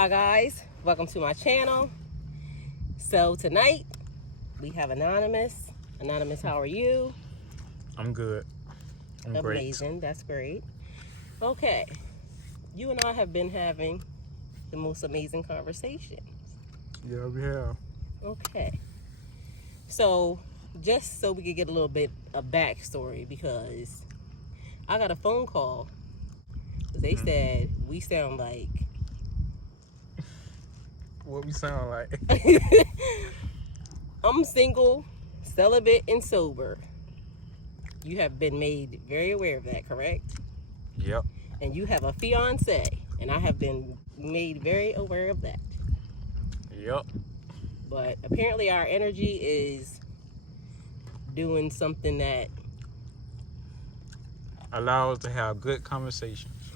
Hi guys, welcome to my channel. So tonight we have Anonymous. Anonymous, how are you? I'm good. I'm Amazing, great. that's great. Okay, you and I have been having the most amazing conversations. Yeah, we have. Okay, so just so we could get a little bit of backstory, because I got a phone call. They said we sound like What we sound like? I'm single, celibate, and sober. You have been made very aware of that, correct? Yep. And you have a fiance, and I have been made very aware of that. Yep. But apparently our energy is doing something that Allow us to have good conversations.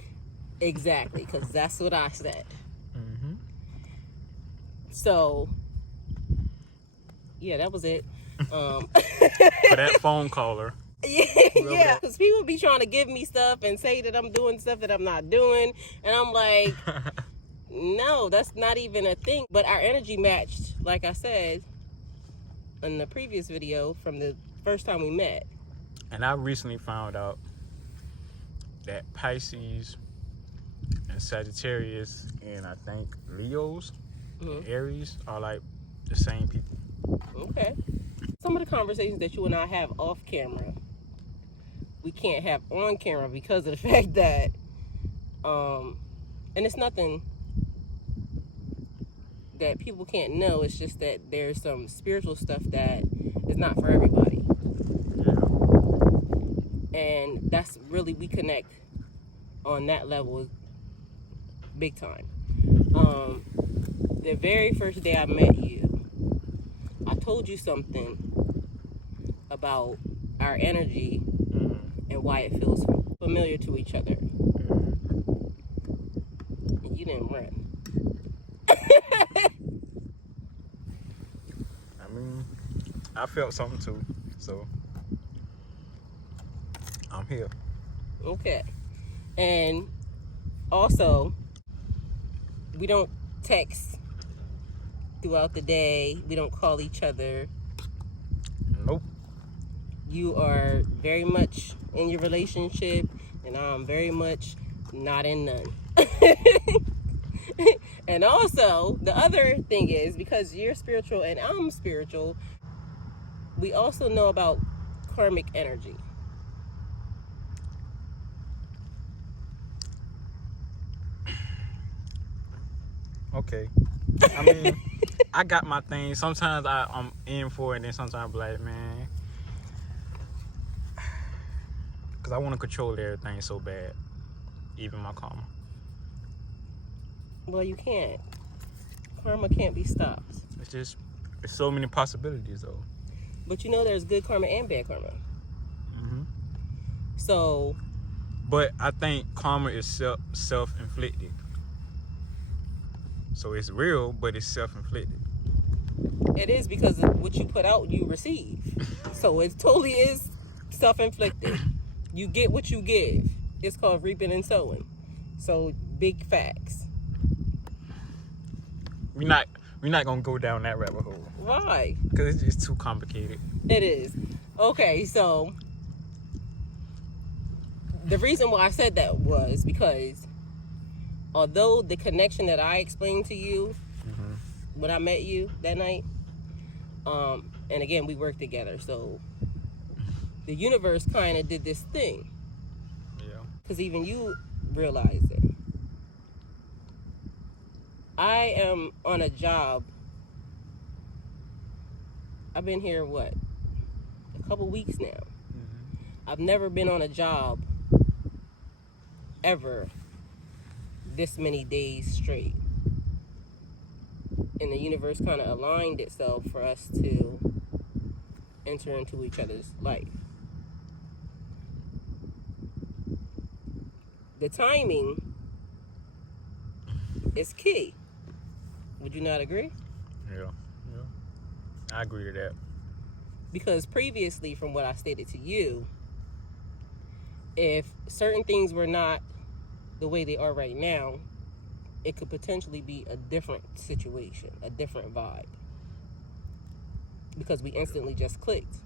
exactly, because that's what I said. Mm-hmm. So yeah, that was it. For that phone caller. Yeah, because people be trying to give me stuff and say that I'm doing stuff that I'm not doing, and I'm like, no, that's not even a thing. But our energy matched, like I said in the previous video, from the first time we met. And I recently found out that Pisces and Sagittarius and I think Leos and Aries are like the same people. Okay. Some of the conversations that you and I have off camera, we can't have on camera because of the fact that, and it's nothing that people can't know. It's just that there's some spiritual stuff that is not for everybody. Yeah. And that's really, we connect on that level big time. The very first day I met you, I told you something about our energy and why it feels familiar to each other. And you didn't run. I mean, I felt something too, so I'm here. Okay. And also, we don't text throughout the day. We don't call each other. Nope. You are very much in your relationship, and I'm very much not in none. And also, the other thing is, because you're spiritual and I'm spiritual, we also know about karmic energy. Okay. I mean, I got my thing. Sometimes I'm in for it, and then sometimes I'm like, man, because I want to control everything so bad, even my karma. Well, you can't. Karma can't be stopped. There's so many possibilities, though. But you know there's good karma and bad karma. Mm-hmm. So. But I think karma is self-inflicted. So it's real, but it's self-inflicted. It is, because of what you put out, you receive. So it totally is self-inflicted. You get what you give. It's called reaping and sowing. So big facts. We're not gonna go down that rabbit hole. Why? Because it's just too complicated. It is. Okay, so the reason why I said that was because although the connection that I explained to you when I met you that night, and again, we worked together, so the universe kind of did this thing. Yeah. Because even you realized it. I am on a job. I've been here, what, a couple weeks now. I've never been on a job ever this many days straight. And the universe kind of aligned itself for us to enter into each other's life. The timing is key. Would you not agree? Yeah. I agree to that. Because previously, from what I stated to you, if certain things were not the way they are right now, it could potentially be a different situation, a different vibe. Because we instantly just clicked.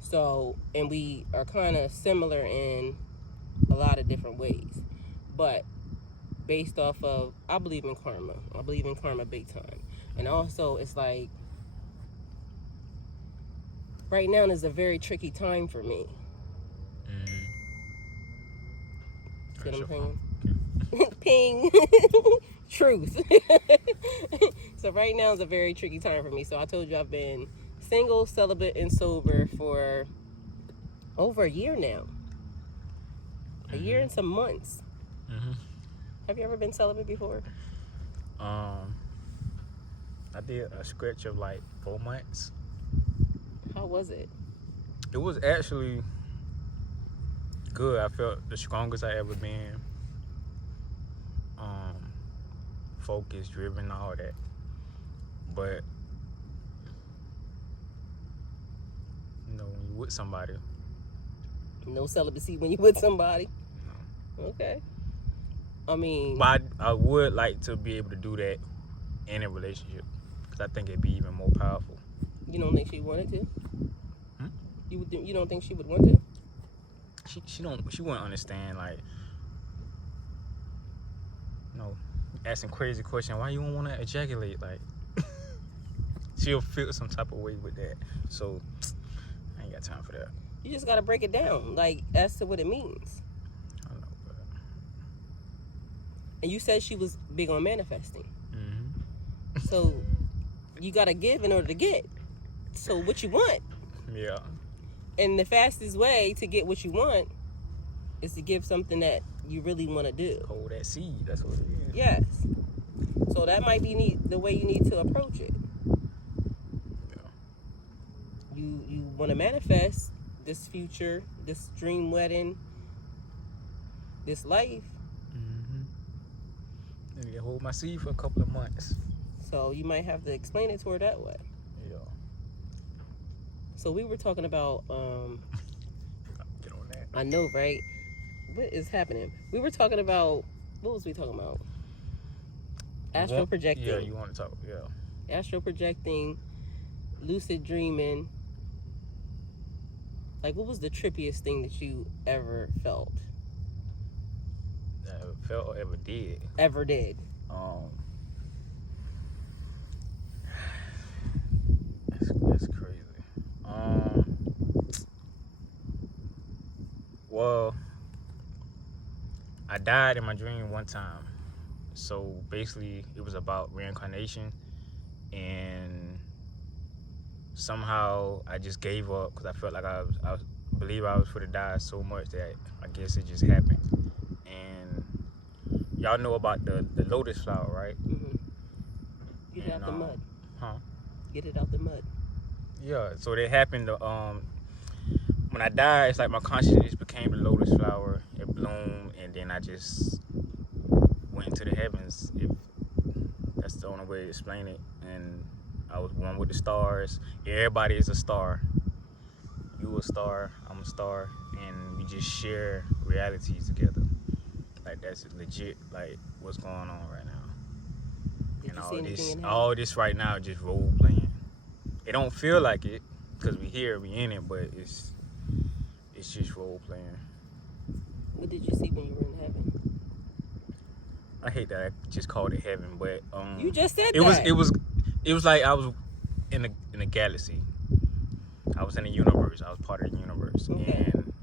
So, and we are kind of similar in a lot of different ways. But based off of, I believe in karma. I believe in karma big time. And also, it's like, right now is a very tricky time for me. See what I'm saying? Ping. Truth. So right now is a very tricky time for me. So I told you I've been single, celibate, and sober for over a year now. A year and some months. Have you ever been celibate before? I did a stretch of like 4 months. How was it? It was actually good. I felt the strongest I ever been. Focused, driven, all that. But you know, when you with somebody. No celibacy when you with somebody? No. Okay. I mean... But I would like to be able to do that in a relationship. Because I think it'd be even more powerful. You don't think she wanted to? You don't think she would want to? She wouldn't understand, like, you know, asking crazy questions. Why you don't want to ejaculate? Like, she'll feel some type of way with that. So I ain't got time for that. You just got to break it down, like, as to what it means. I know, but... And you said she was big on manifesting. So you got to give in order to get. So what you want? Yeah. And the fastest way to get what you want is to give something that you really want to do. Hold that seed. That's what it is. Yes. So that might be the way you need to approach it. Yeah. You want to manifest this future, this dream wedding, this life. I need to hold my seed for a couple of months. So you might have to explain it to her that way. Yeah. So we were talking about Get on that. I know, right? What is happening? We were talking about, what was we talking about? Astral projecting. Yeah, you want to talk, yeah. Astral projecting, lucid dreaming. Like, what was the trippiest thing that you ever felt? That I ever felt or ever did? Ever did. That's crazy. Well, I died in my dream one time. So basically, it was about reincarnation, and somehow I just gave up because I felt like I believe I was for to die so much that I guess it just happened. And y'all know about the lotus flower, right? Get it out the mud. Huh? Get it out the mud. Yeah. So that happened. When I died, it's like my consciousness became the lotus flower. It bloomed, and then I just went into the heavens. If that's the only way to explain it. And I was one with the stars. Everybody is a star. You a star, I'm a star, and we just share realities together. Like, that's legit, like, what's going on right now. And all this right now is just role playing. It don't feel like it because we here, we in it, but it's just role playing. What did you see when you were in heaven? I hate that I just called it heaven, but you just said that. It was like I was in a galaxy. I was in a universe. I was part of the universe, okay. And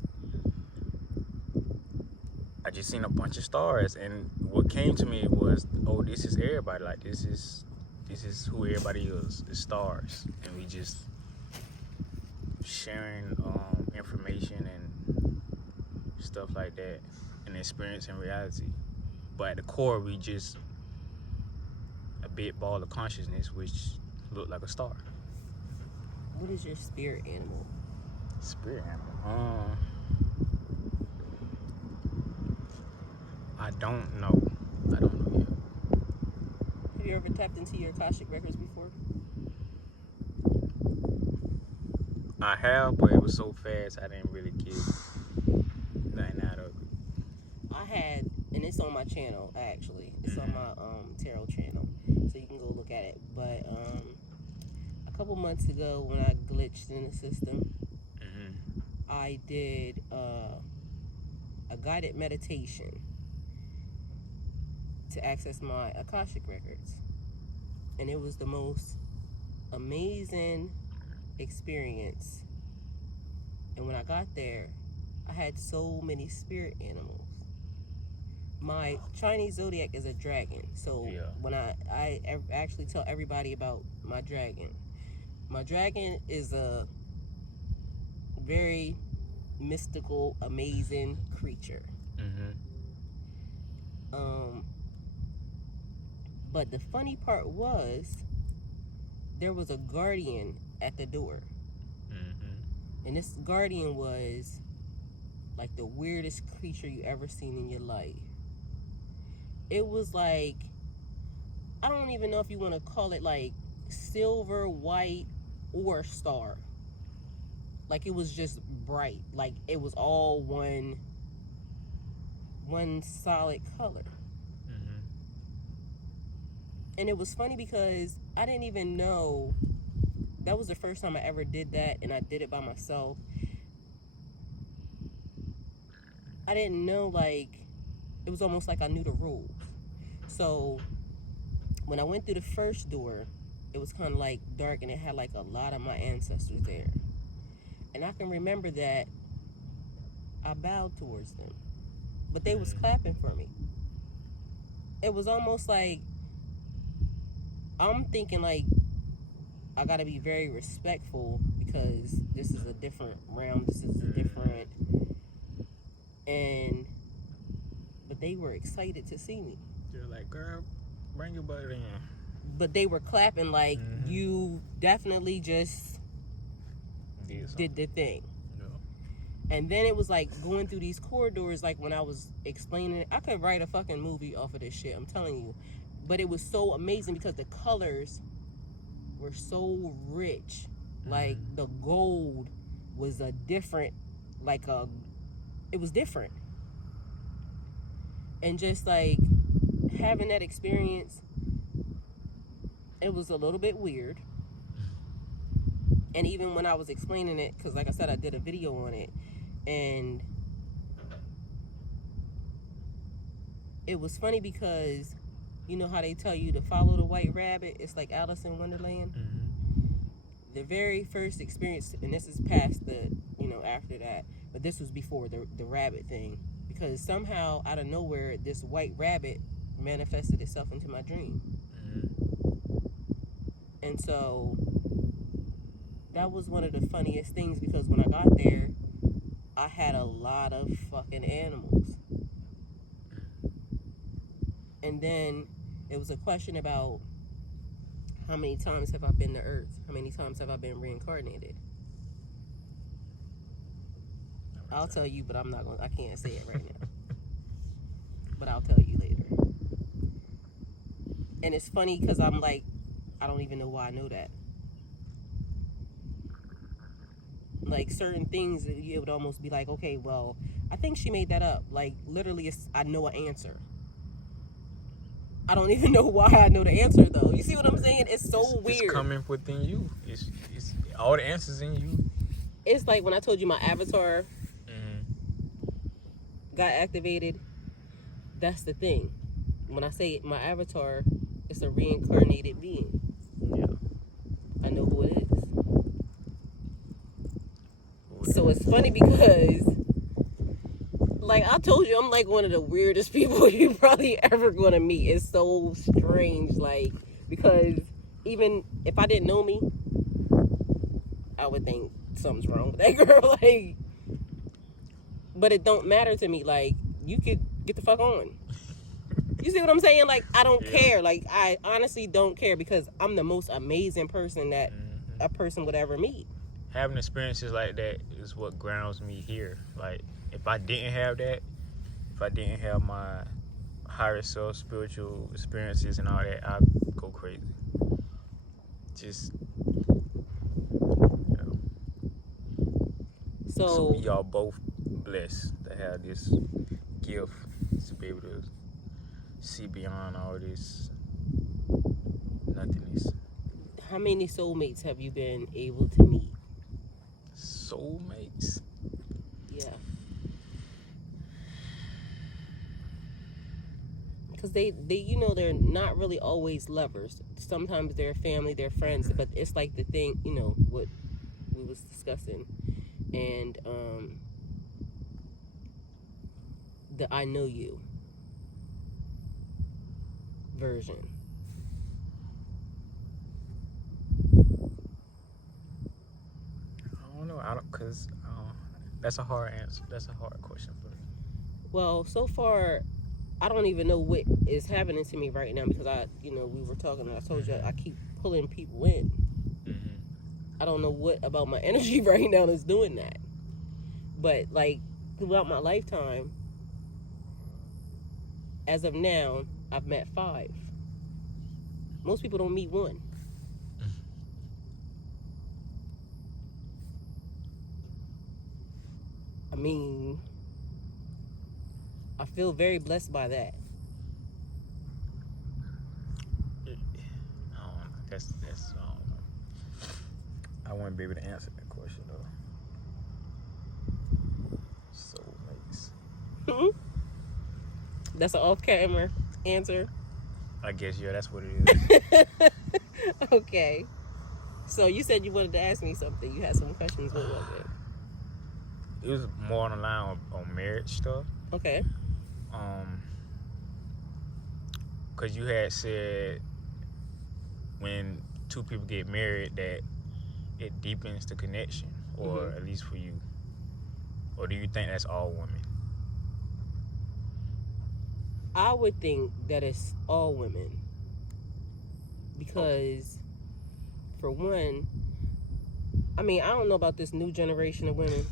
I just seen a bunch of stars. And what came to me was, oh, this is everybody. Like, this is who everybody is. The stars, and we just sharing information and stuff like that, and experiencing reality. But at the core, we just a big ball of consciousness, which looked like a star. What is your spirit animal? Spirit animal? I don't know. Yet. Have you ever tapped into your Akashic records before? I have, but it was so fast I didn't really get nothing out of it. I had an and it's on my channel, actually. It's on my tarot channel, so you can go look at it. But a couple months ago, when I glitched in the system, I did a guided meditation to access my Akashic records, and it was the most amazing experience. And when I got there, I had so many spirit animals. My Chinese zodiac is a dragon, so when I actually tell everybody about my dragon is a very mystical, amazing creature. But the funny part was, there was a guardian at the door. And this guardian was like the weirdest creature you ever seen in your life. It was like, I don't even know if you want to call it like silver, white, or star. Like, it was just bright. Like, it was all one solid color. And it was funny because I didn't even know, that was the first time I ever did that, and I did it by myself. I didn't know, like, it was almost like I knew the rules. So when I went through the first door, it was kind of like dark, and it had like a lot of my ancestors there. And I can remember that I bowed towards them, but they was clapping for me. It was almost like, I'm thinking like, I gotta be very respectful because this is a different realm, this is a different, but they were excited to see me. They're like, girl, bring your butt in. But they were clapping like, you definitely just did the thing. And then it was like going through these corridors, like when I was explaining it, I could write a fucking movie off of this shit, I'm telling you. But it was so amazing because the colors were so rich. Like, the gold was a different, like it was different. And just like having that experience, it was a little bit weird. And even when I was explaining it, because like I said, I did a video on it, and it was funny because, you know how they tell you to follow the white rabbit? It's like Alice in Wonderland. The very first experience, and this is past the, after that, but this was before the rabbit thing, because somehow out of nowhere, this white rabbit manifested itself into my dream. And so that was one of the funniest things, because when I got there, I had a lot of fucking animals. And then it was a question about, how many times have I been to Earth? How many times have I been reincarnated? I'll tell you, but I can't say it right now. But I'll tell you later. And it's funny because I'm like, I don't even know why I know that. Like, certain things, it would almost be like, okay, well, I think she made that up. Like, literally, I know an answer. I don't even know why I know the answer, though. You see what I'm saying? It's so weird. It's coming within you. It's all the answers in you. It's like when I told you my avatar got activated. That's the thing. When I say my avatar, it's a reincarnated being. Yeah. I know who it is. So it's funny because, like I told you, I'm like one of the weirdest people you probably ever gonna meet. It's so strange, like, because even if I didn't know me, I would think something's wrong with that girl. Like, but it don't matter to me. Like, you could get the fuck on. You see what I'm saying? Like, I don't care. Like, I honestly don't care, because I'm the most amazing person that a person would ever meet. Having experiences like that is what grounds me here. Like, if I didn't have that, if I didn't have my higher self, spiritual experiences and all that, I'd go crazy. Just, So we are both blessed to have this gift to be able to see beyond all this nothingness. How many soulmates have you been able to meet? Soulmates? Yeah. Because they they're not really always lovers. Sometimes they're family, they're friends, but it's like the thing, what we was discussing. And the I know you version. I don't know. Because that's a hard answer. That's a hard question for me. Well, so far, I don't even know what is happening to me right now because we were talking and I told you I keep pulling people in. I don't know what about my energy right now is doing that. But, like, throughout my lifetime, as of now, I've met 5. Most people don't meet 1. I mean, I feel very blessed by that. That's I don't know. I wouldn't be able to answer that question though. Soulmates. That's an off-camera answer. I guess that's what it is. Okay. So you said you wanted to ask me something. You had some questions. What was it? It was more on the line on marriage stuff. Okay. Because you had said when 2 people get married that it deepens the connection, or at least for you. Or do you think that's all women? I would think that it's all women. Because, for one, I mean, I don't know about this new generation of women.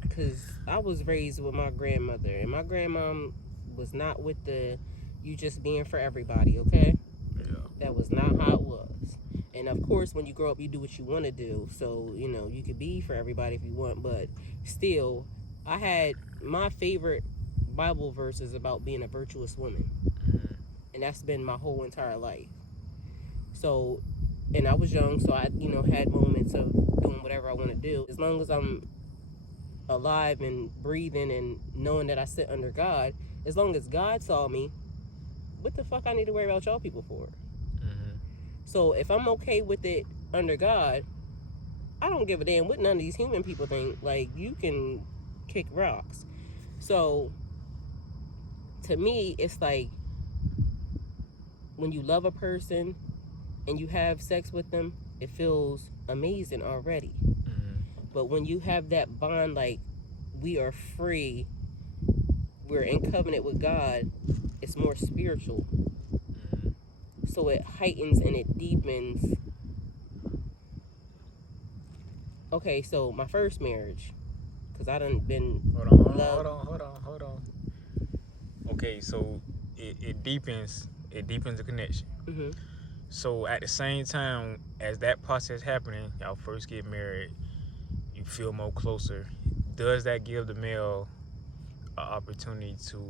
Because I was raised with my grandmother. And my grandmom was not with the you just being for everybody, okay? Yeah. That was not how it was. And of course, when you grow up, you do what you want to do. So, you could be for everybody if you want. But still, I had my favorite Bible verses about being a virtuous woman. And that's been my whole entire life. So, and I was young, so I, had moments of doing whatever I want to do. As long as I'm alive and breathing and knowing that I sit under God, as long as God saw me, what the fuck I need to worry about y'all people for? So if I'm okay with it under God, I don't give a damn what none of these human people think. Like, you can kick rocks. So to me, it's like when you love a person and you have sex with them, it feels amazing already. But when you have that bond, like, we are free, we're in covenant with God, it's more spiritual. So it heightens and it deepens. Okay, so my first marriage, because I done been Hold on. Okay, so it deepens the connection. So at the same time as that process happening, y'all first get married, you feel more closer. Does that give the male an opportunity to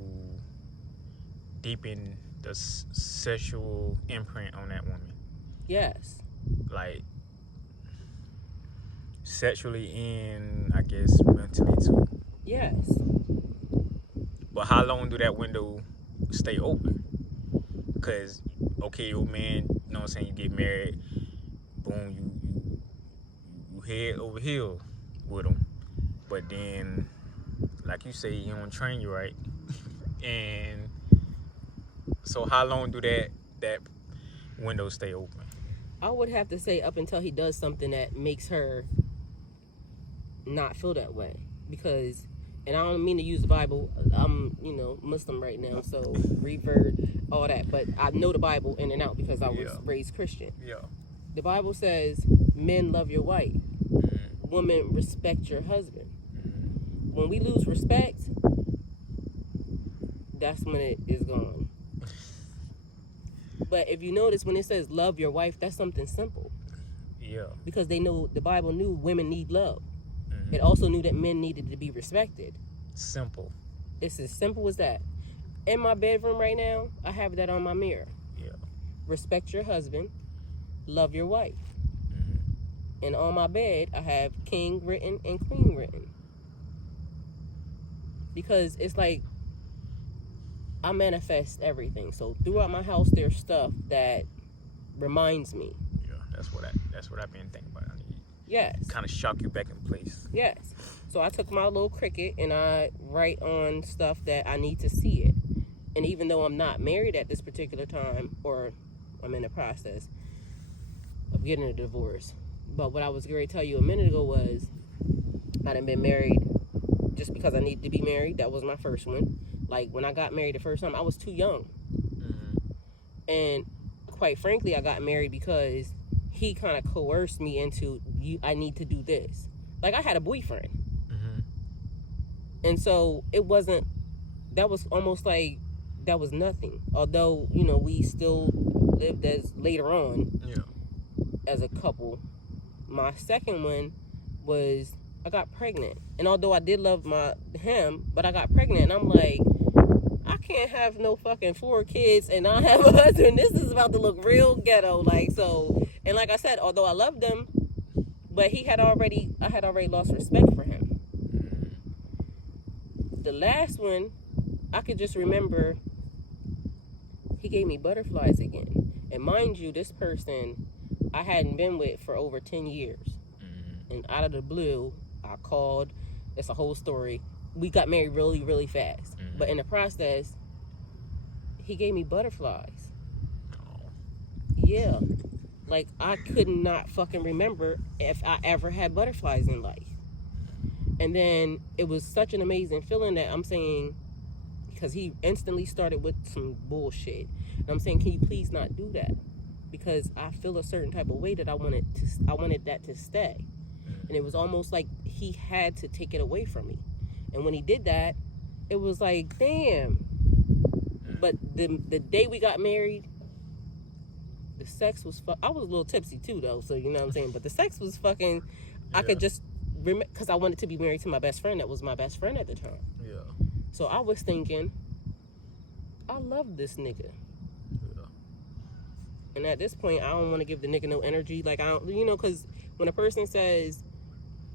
deepen the sexual imprint on that woman? Yes. Like, sexually and I guess mentally too. Yes. But how long do that window stay open? Because, okay, old man, you know what I'm saying, you get married, boom, you head over heels with him. But then, like you say, he don't train you right. And so how long do that window stay open? I would have to say up until he does something that makes her not feel that way. Because, and I don't mean to use the Bible, I'm, Muslim right now, so revert, all that. But I know the Bible in and out because I was raised Christian. Yeah. The Bible says, men love your wife. Women respect your husband. When we lose respect, that's when it is gone. But if you notice, when it says love your wife, that's something simple. Yeah. Because they know, the Bible knew women need love. It also knew that men needed to be respected. Simple. It's as simple as that. In my bedroom right now, I have that on my mirror. Yeah. Respect your husband. Love your wife. And on my bed, I have king written and queen written. Because it's like I manifest everything. So throughout my house, there's stuff that reminds me. Yeah, that's what I've been thinking about. I need Yes. kind of shock you back in place. Yes. So I took my little cricket and I write on stuff that I need to see it. And even though I'm not married at this particular time, or I'm in the process of getting a divorce, but what I was going to tell you a minute ago was I done been married just because I needed to be married. That was my first one. Like when I got married the first time, I was too young. And quite frankly, I got married because he kind of coerced me into, I need to do this. Like I had a boyfriend. And so it wasn't, that was almost like, that was nothing. Although, you know, we still lived as later on as a couple. My second one was, I got pregnant. And although I did love him, but I got pregnant. And I'm like, I can't have no fucking 4 kids and I have a husband. This is about to look real ghetto. Like, so, and like I said, although I loved him, but I had already lost respect for him. The last one, I could just remember he gave me butterflies again. And mind you, this person I hadn't been with for over 10 years. And out of the blue, I called. It's a whole story. We got married really, really fast. But in the process, he gave me butterflies. Yeah. Like, I could not fucking remember if I ever had butterflies in life. And then it was such an amazing feeling that I'm saying, because he instantly started with some bullshit. And I'm saying, can you please not do that? Because I feel a certain type of way that I wanted that to stay. And it was almost like he had to take it away from me. And when he did that, it was like, damn. But the day we got married, the sex was I was a little tipsy too, though, so you know what I'm saying? But the sex was fucking, I could just remember, because I wanted to be married to my best friend that was my best friend at the time. Yeah. So I was thinking, I love this nigga. Yeah. And at this point, I don't want to give the nigga no energy. Like, I don't, you know, because when a person says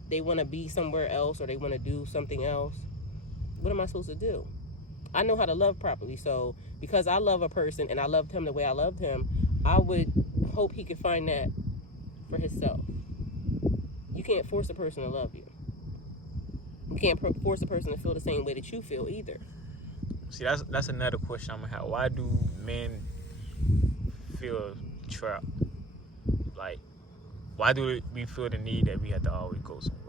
they want to be somewhere else or they want to do something else, what am I supposed to do? I know how to love properly. So because I love a person and I loved him the way I loved him, I would hope he could find that for himself. You can't force a person to love you. You can't force a person to feel the same way that you feel either. See, that's another question I'm gonna have. Why do men feel trapped? Like, why do we feel the need that we have to always go somewhere?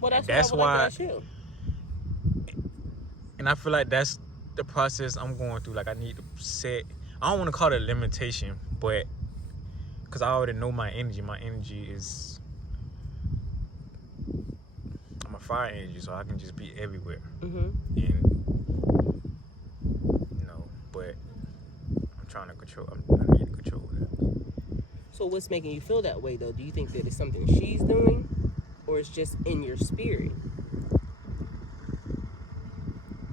Well, that's why I would like to ask you. And I feel like that's the process I'm going through. Like, I need to set, I don't want to call it a limitation, but because I already know my energy. My energy is, I'm a fire energy, so I can just be everywhere. And, you know, but I'm trying to control, I need to control that. So what's making you feel that way, though? Do you think that it's something she's doing, or it's just in your spirit?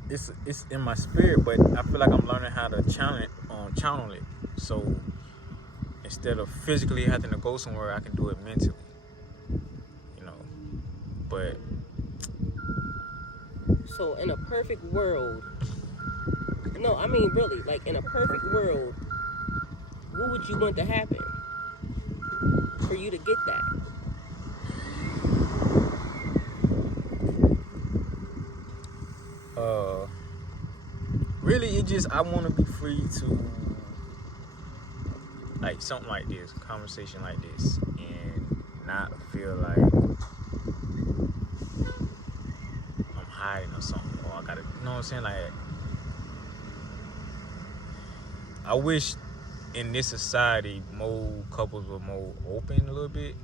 It's in my spirit, but I feel like I'm learning how to channel it. So instead of physically having to go somewhere, I can do it mentally. You know, but so in a perfect world, no, I mean really, like in a perfect world, what would you want to happen for you to get that? Really, it just, I want to be free to, like, something like this, conversation like this, and not feel like I'm hiding or something, or I gotta, you know what I'm saying? Like, I wish in this society more couples were more open a little bit,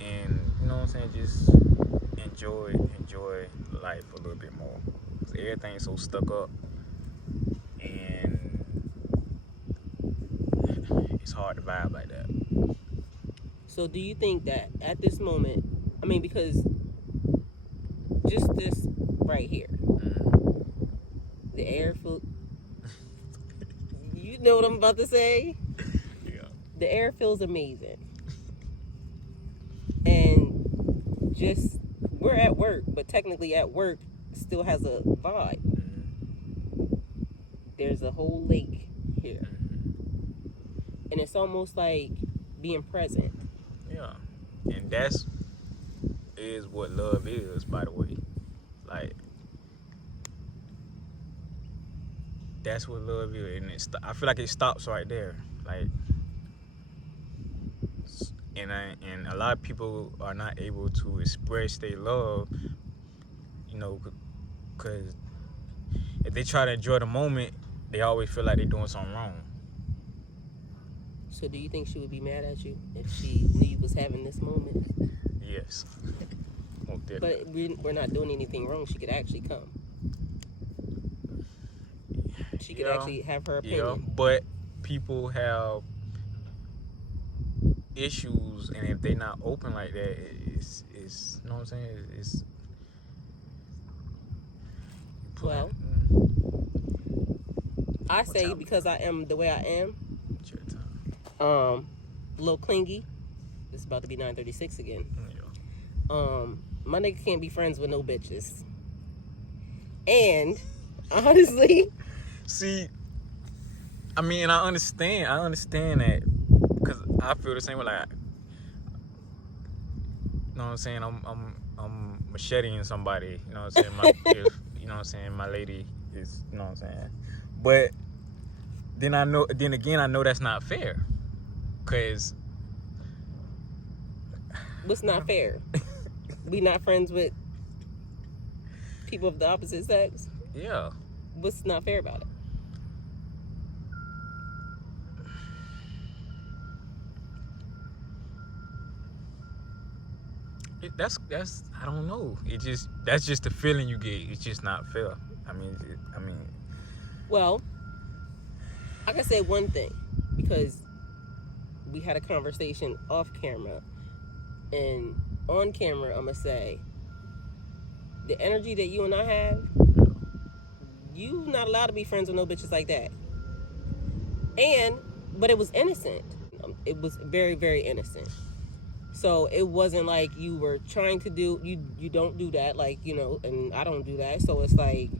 and you know what I'm saying, just enjoy life a little bit more. Everything's so stuck up, and it's hard to vibe like that. So do you think that at this moment, I mean, because just this right here, The air feels. You know what I'm about to say? Yeah. The air feels amazing. And just, we're at work, but technically at work still has a vibe. There's a whole lake here. And it's almost like being present. Yeah. And that's is what love is, by the way. Like, that's what love is. And I feel like it stops right there. Like, and a lot of people are not able to express their love, you know, because if they try to enjoy the moment, they always feel like they're doing something wrong. So do you think she would be mad at you if she knew you was having this moment? Yes. But we're not doing anything wrong. She could actually come. She could actually have her opinion. Yeah, but people have issues, and if they're not open like that, it's you know what I'm saying? It's well, I say because I am the way I am. It's your time. A little clingy. It's about to be 9:36 again. Yeah. My nigga can't be friends with no bitches. And honestly, see, I mean, I understand that because I feel the same way. Like, you know what I'm saying? I'm macheting somebody. You know what I'm saying? You know what I'm saying? My lady is. You know what I'm saying? But then again, I know that's not fair. Cause what's not fair? We not friends with people of the opposite sex? Yeah. What's not fair about it? That's I don't know. That's just the feeling you get. It's just not fair. I mean. Well, I can say one thing because we had a conversation off camera, and on camera, I'm gonna say the energy that you and I have, you not allowed to be friends with no bitches like that. But it was innocent. It was very, very innocent. So it wasn't like you were trying to do, you don't do that, like, you know, and I don't do that. So it's like,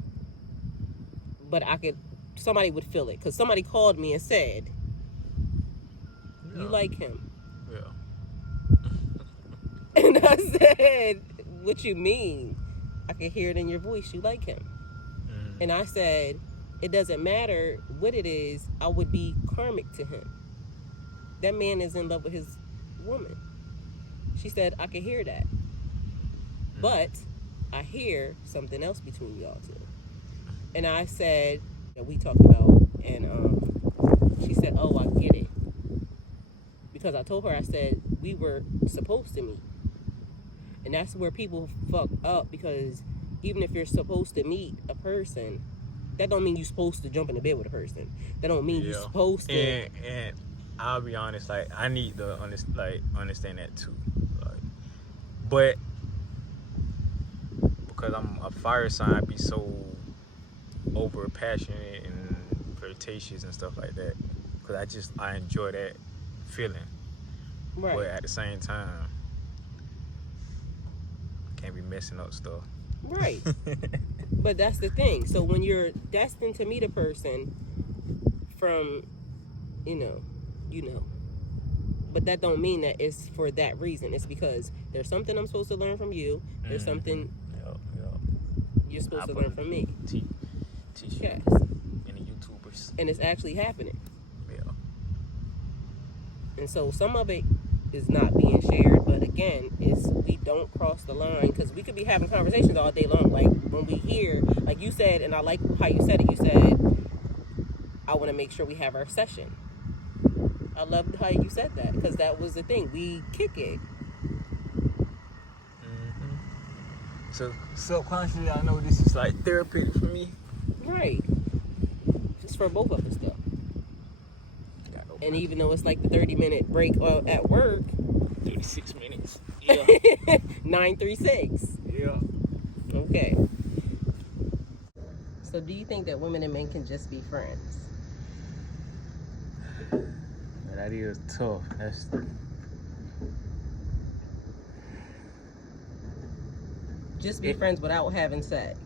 but somebody would feel it. Because somebody called me and said, you like him. Yeah. And I said, what you mean? I can hear it in your voice. You like him. Mm-hmm. And I said, it doesn't matter what it is. I would be karmic to him. That man is in love with his woman. She said, I can hear that. Mm-hmm. But I hear something else between y'all two. And I said, that we talked about, and she said, oh, I get it. Because I told her, I said, we were supposed to meet. And that's where people fuck up, because even if you're supposed to meet a person, that don't mean you're supposed to jump in the bed with a person. That don't mean you're supposed to. And I'll be honest, like, I need to understand that too. Like, but because I'm a fire sign, I be so over passionate and flirtatious and stuff like that. Because I enjoy that feeling. Right. But at the same time, can't be messing up stuff. Right. But that's the thing. So when you're destined to meet a person from, you know. But that don't mean that it's for that reason. It's because there's something I'm supposed to learn from you. There's something you're supposed to learn from me. Teach yes. Any YouTubers. And it's actually happening. Yeah. And so some of it is not being shared, but again, we don't cross the line, because we could be having conversations all day long. Like when we hear, like you said, and I like how you said it. You said, I want to make sure we have our session. I loved how you said that, because that was the thing. We kick it. Mm-hmm. So subconsciously, I know this is like therapeutic for me. Right. Just for both of us, though. And even though it's like the 30-minute break at work. 36 minutes. Yeah. 936. Yeah. Okay. So do you think that women and men can just be friends? That is tough. That's Just be friends without having sex.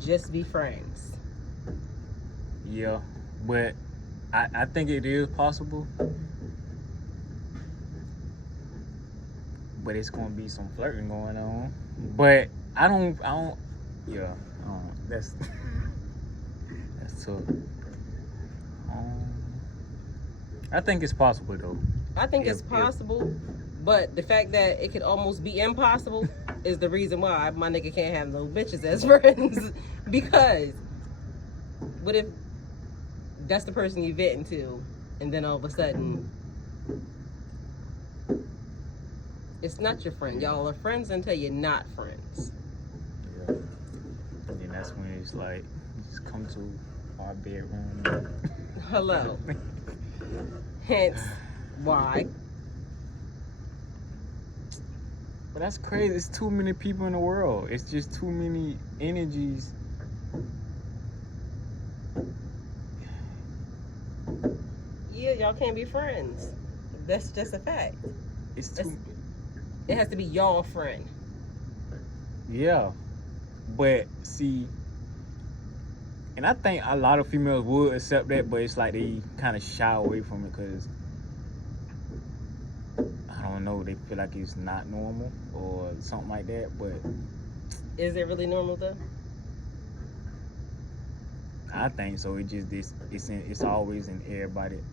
Just be friends. yeah, but I think it is possible. But it's gonna be some flirting going on. But I don't. Yeah, that's that's tough. I think it's possible though. I think it's possible, but the fact that it could almost be impossible is the reason why my nigga can't have no bitches as friends. Because what if that's the person you vetting to, and then all of a sudden it's not your friend. Y'all are friends until you're not friends. Yeah. And then that's when it's like, just come to our bedroom. Hello. Hence why. But that's crazy. It's too many people in the world. It's just too many energies. Yeah, y'all can't be friends. That's just a fact. It has to be y'all friend. Yeah. But see, and I think a lot of females would accept that, but it's like they kind of shy away from it because I don't know, they feel like it's not normal or something like that. But is it really normal though? I think so. It just it's always in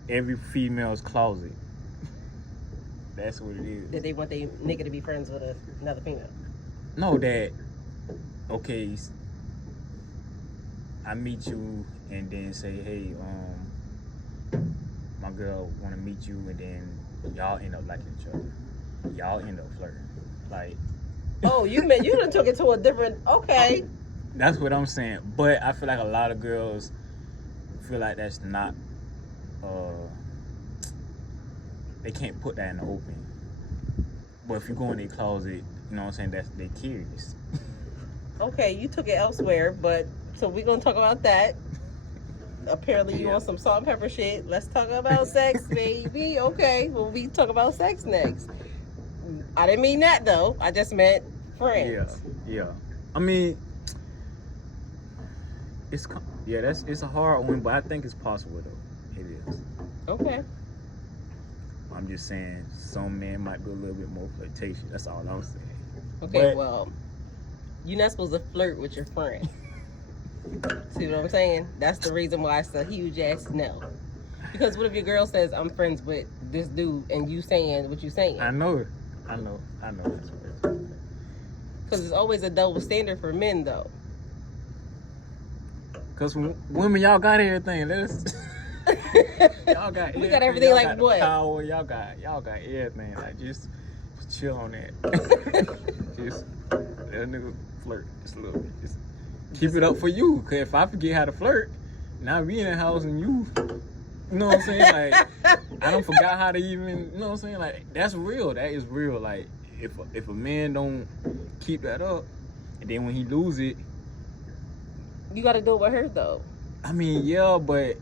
every female's closet. That's what it is. That they want their nigga to be friends with another female. No, that okay. I meet you and then say, hey, my girl want to meet you, and then y'all end up liking each other. Y'all end up flirting, like. Oh, you done took it to a different. Okay. That's what I'm saying, but I feel like a lot of girls feel like that's not. They can't put that in the open. But if you go in their closet, you know what I'm saying, they're curious. Okay, you took it elsewhere, but so we're gonna talk about that. Apparently you want some salt and pepper shit. Let's talk about sex, baby. Okay, well we talk about sex next. I didn't mean that though. I just friends. Yeah. I mean, it's a hard one, but I think it's possible though. It is. Okay. I'm just saying some men might be a little bit more flirtatious. That's all I'm saying. Okay, well, you're not supposed to flirt with your friend. See what I'm saying? That's the reason why it's a huge ass no. Because what if your girl says, I'm friends with this dude, and you saying what you saying? I know. That's what because it's always a double standard for men, though. Because women, y'all got everything. Y'all got everything. We got everything y'all like got what? Power. Y'all got everything. Like, just chill on that. Just let a nigga flirt just a little bit. Just keep it up for you. Because if I forget how to flirt, now we in the house and you know what I'm saying? Like, I don't forgot how to even, you know what I'm saying? Like, that's real. That is real. Like, if a man don't keep that up, and then when he lose it, you got to do it with her, though. I mean, yeah, but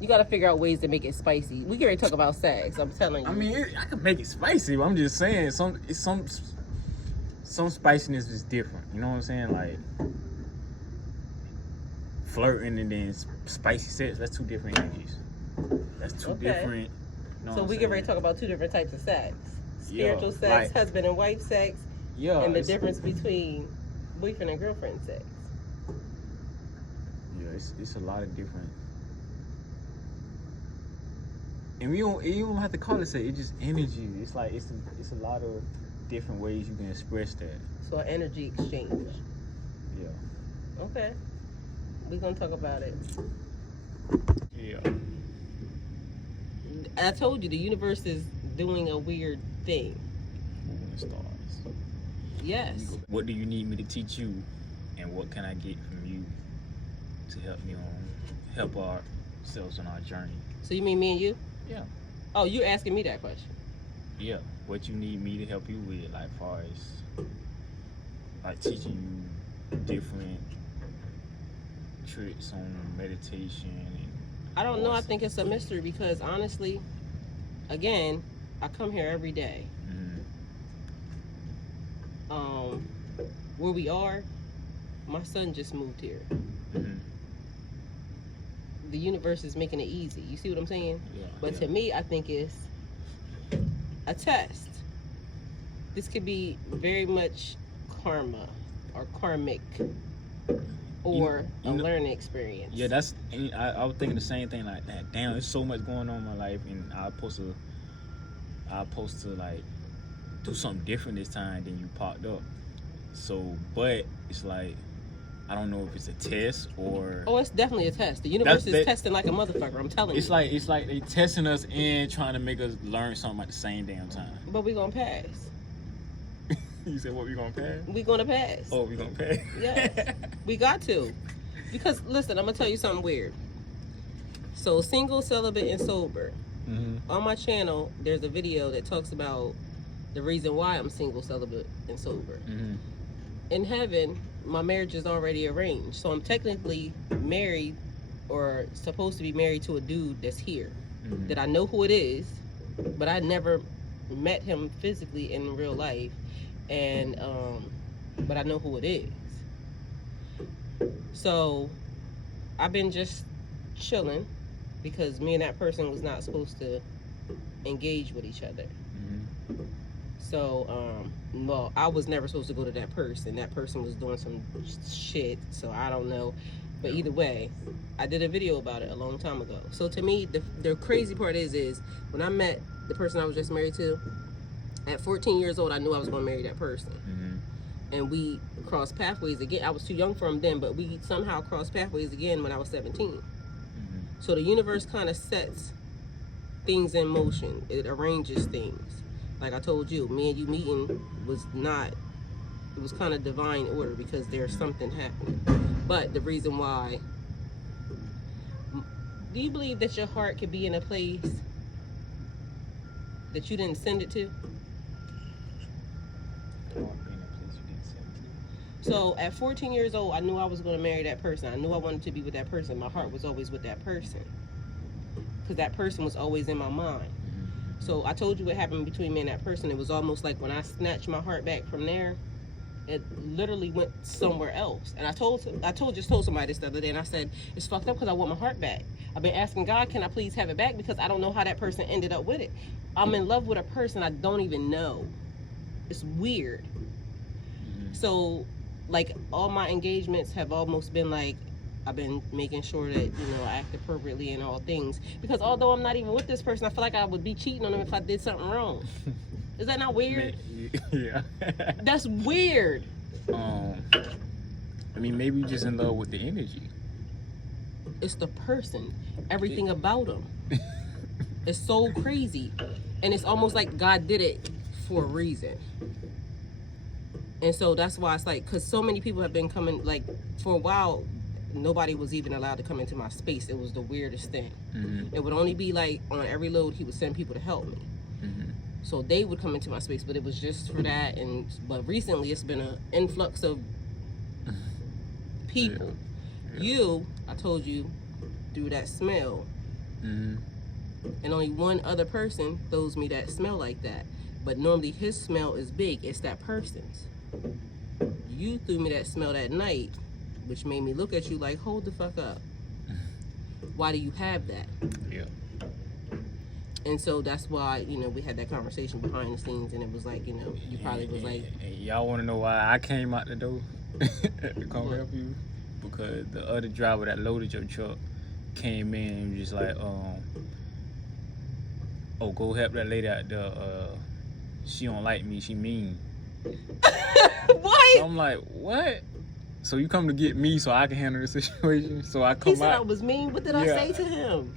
you got to figure out ways to make it spicy. We can already talk about sex. I'm telling you. I mean, I can make it spicy, but I'm just saying some spiciness is different. You know what I'm saying? Like, flirting and then spicy sex. That's two different energies. That's two different. You know so we can already talk about two different types of sex: spiritual sex, like, husband and wife sex, and the difference between boyfriend and girlfriend sex. Yeah, it's a lot of different. And you don't have to call it sex. It's just energy. It's like it's a lot of different ways you can express that. So an energy exchange. Yeah. Okay. We're gonna talk about it. Yeah. I told you the universe is doing a weird thing. Moving the stars. Yes. What do you need me to teach you, and what can I get from you to help ourselves on our journey? So you mean me and you? Yeah. Oh, you asking me that question? Yeah. What you need me to help you with, like, far as, like, teaching you different, tricks on meditation. And I don't know. I think it's a mystery because honestly, again, I come here every day. Where we are, my son just moved here. The universe is making it easy. You see what I'm saying? Yeah. But to me, I think it's a test. This could be very much karma or karmic or a learning experience. Yeah, I was thinking the same thing like that. Damn, there's so much going on in my life, and I'm supposed to like do something different this time than you popped up. So, but it's like I don't know if it's a test or. Oh, it's definitely a test. The universe is testing like a motherfucker. I'm telling you. It's like they testing us and trying to make us learn something at the same damn time. But we gonna pass. You said what? We gonna pass? We gonna pass. Oh, we gonna pass? Yeah, we got to. Because listen, I'm gonna tell you something weird. So single, celibate, and sober. On my channel, there's a video that talks about the reason why I'm single, celibate, and sober. In heaven, my marriage is already arranged, so I'm technically married or supposed to be married to a dude that's here that I know who it is, but I never met him physically in real life, and but I know who it is. So I've been just chilling because me and that person was not supposed to engage with each other. So well, I was never supposed to go to that person. That person was doing some shit, so I don't know. But either way, I did a video about it a long time ago. So to me, the crazy part is when I met the person I was just married to, at 14 years old, I knew I was going to marry that person. And we crossed pathways again. I was too young for him then, but we somehow crossed pathways again when I was 17. So the universe kind of sets things in motion. It arranges things. Like I told you, me and you meeting was not, it was kind of divine order because there's something happening. But the reason why, do you believe that your heart could be in a place that you didn't send it to? So at 14 years old, I knew I was going to marry that person. I knew I wanted to be with that person. My heart was always with that person because that person was always in my mind. So I told you what happened between me and that person. It was almost like when I snatched my heart back from there, it literally went somewhere else. And I told somebody this the other day, and I said, it's fucked up because I want my heart back. I've been asking God, can I please have it back? Because I don't know how that person ended up with it. I'm in love with a person I don't even know. It's weird. So, like, all my engagements have almost been like, I've been making sure that, you know, I act appropriately in all things. Because although I'm not even with this person, I feel like I would be cheating on them if I did something wrong. Is that not weird? Yeah. That's weird. I mean, maybe you're just in love with the energy. It's the person. Everything about them. It's so crazy. And it's almost like God did it for a reason. And so that's why it's like, because so many people have been coming, like, for a while, nobody was even allowed to come into my space. It was the weirdest thing. It would only be like on every load he would send people to help me. So they would come into my space, but it was just for that. But recently it's been an influx of people. You, I told you, through that smell. And only one other person throws me that smell like that. But normally his smell is big. It's that person's. You threw me that smell that night, which made me look at you like, hold the fuck up. Why do you have that? Yeah. And so that's why, you know, we had that conversation behind the scenes, and it was like, you know, you probably was like... Y'all want to know why I came out the door to come help you? Because the other driver that loaded your truck came in and was just like, oh, go help that lady out there. She don't like me. She mean. What? So I'm like, what? So you come to get me so I can handle the situation? So I come out. He said I was mean. What did I say to him?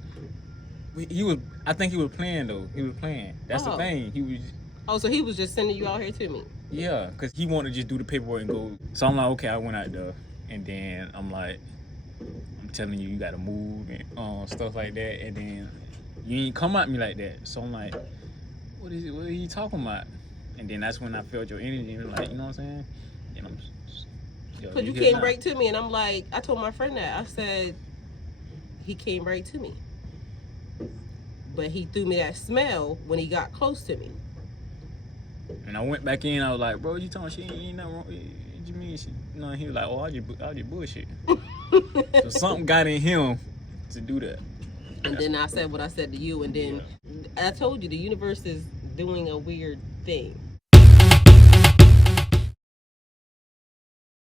He was. I think he was playing though. He was playing. That's the thing. He was. Oh, so he was just sending you out here to me? Yeah, because he wanted to just do the paperwork and go. So I'm like, okay, I went out there, and then I'm like, I'm telling you, you got to move and stuff like that, and then you ain't come at me like that. So I'm like, what is it? What are you talking about? And then that's when I felt your energy, and like, you know what I'm saying? And I'm Because you came right to me, and I'm like, I told my friend that. I said, he came right to me. But he threw me that smell when he got close to me. And I went back in, I was like, bro, you talking shit? Ain't nothing wrong. What you mean? No, he was like, oh, I just bullshit. So something got in him to do that. And then I said what I said to you, and then I told you the universe is doing a weird thing.